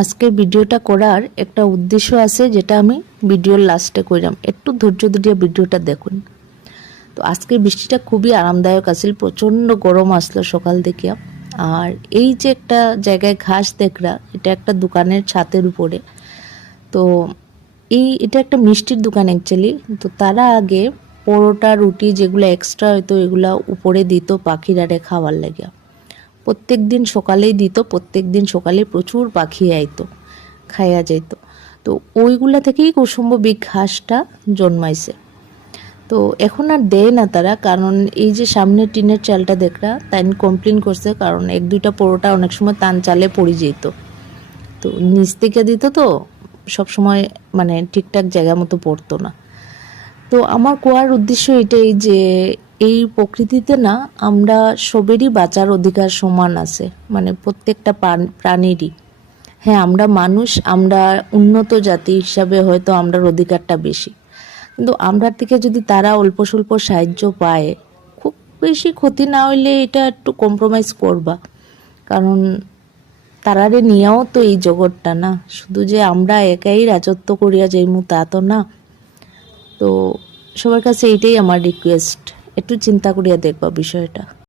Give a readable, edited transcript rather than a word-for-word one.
আজকের ভিডিওটা করার একটা উদ্দেশ্য আছে, যেটা আমি ভিডিওর লাস্টে কইরাম। একটু ধৈর্য ধরে ভিডিওটা দেখুন। তো আজকের বৃষ্টিটা খুবই আরামদায়ক আছিল, প্রচণ্ড গরম আসলো সকাল থেকে। আর এই যে একটা জায়গায় ঘাস দেখরা, এটা একটা দোকানের ছাদের উপরে। তো এটা একটা মিষ্টির দোকান অ্যাকচুয়ালি। তো তারা আগে পরোটা রুটি যেগুলো এক্সট্রা হয়তো এগুলা উপরে দিত পাখিরারে খাওয়ার লাগে। প্রত্যেক দিন সকালেই দিত, প্রত্যেক দিন সকালে প্রচুর পাখি আইতো, খাইয়া যাইত। তো ওইগুলা থেকেই কৌসুম্বী ঘাসটা জন্মাইছে। তো এখন আর দেয় না তারা, কারণ এই যে সামনে টিনের চালটা দেখরা, তাই কমপ্লেন করছে, কারণ এক দুইটা পরোটা অনেক সময় তান চালে পড়ে যেত। তো নিচ থেকে দিত, তো সব সময় মানে ঠিকঠাক জায়গা মতো পড়তো না। তো আমার কোয়ার উদ্দেশ্য এটাই যে এই প্রকৃতিতে না আমরা সবেরই বাঁচার অধিকার সমান আছে, মানে প্রত্যেকটা প্রাণীরই। হ্যাঁ, আমরা মানুষ, আমরা উন্নত জাতি হিসাবে হয়তো আমরার অধিকারটা বেশি, কিন্তু আমরার থেকে যদি তারা অল্প স্বল্প সাহায্য পায়, খুব বেশি ক্ষতি না হইলে এটা একটু কম্প্রোমাইজ করবা। কারণ তারারে নিয়েও তো এই জগৎটা না, শুধু যে আমরা একাই রাজত্ব করিয়া যাইমু তা তো না। তো সবার কাছে এইটাই আমার রিকোয়েস্ট, একটু চিন্তা করিয়া দেখবা বিষয়টা।